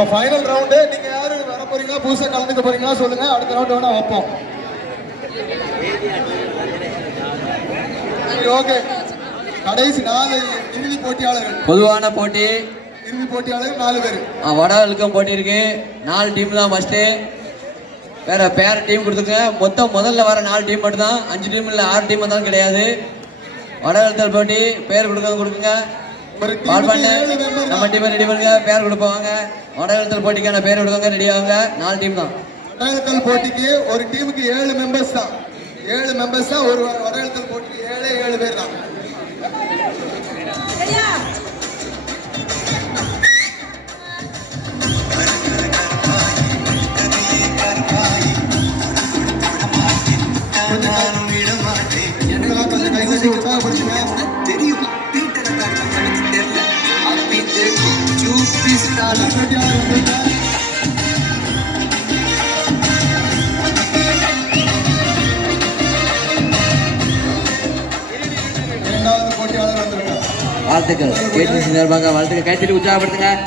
நம்ம final round நீங்க யாரு வர போறீங்களா புதுசா கலந்துக்க போறீங்களா? சொல்லுங்க. அடுத்த ரவுண்ட் வேணா வைப்போம். ஓகே கடைசி நாலு இறுதி போட்டியாளர்கள். பொதுவான போட்டி. இறுதி போட்டியாளர்கள் நாலு பேர். வட இழுக்கம் போட்டி இருக்கு. நாலு டீம் தான் ஃபர்ஸ்ட்டு வேற பேர டீம் கொடுத்துருங்க மொத்தம் முதல்ல வர நாலு டீம் மட்டும் தான் அஞ்சு டீம் இல்லை ஆறு டீம் தான் கிடையாது. வட இழுத்தல் போட்டி. பேர் கொடுக்க கொடுக்குங்க. ஒரு டீமை ரெடி பண்ணுங்க. பேர் கொடுப்பாங்க வட இழுத்தல் போட்டிக்கான பேர் கொடுங்க ரெடி ஆகுங்க. நாலு டீம் தான். வடகத்தல் போட்டிக்கு ஒரு டீமுக்கு ஏழு மெம்பர்ஸ் தான். ஏழு மெம்பர்ஸ் தான். ஒரு வடகத்தல் போட்டிக்கு ஏழே ஏழு பேர் தான். கொஞ்சம் கை தட்டி உற்சாகப்படுத்துங்க வாழ்த்துக்கள். கேட்டு சார்பாக வாழ்த்துக்கள். கைத்தறி உற்சாகப்படுத்துங்க.